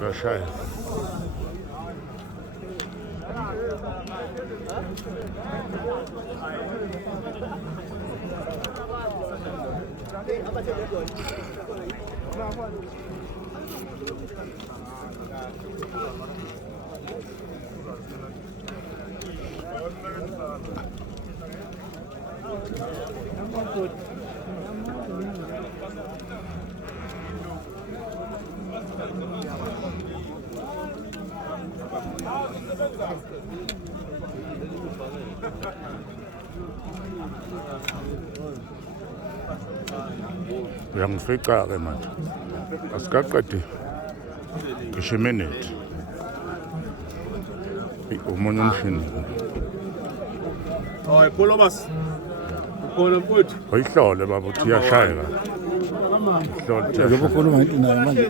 uyashaya. Uyangifica-ke manje, asikaqedi ngisho iminute. Omunye umshini Polo basi. Polo mfuthu. uyihlole baba ukuthi iyashayeka. Ihlole Yebo khuluma into nayo manje.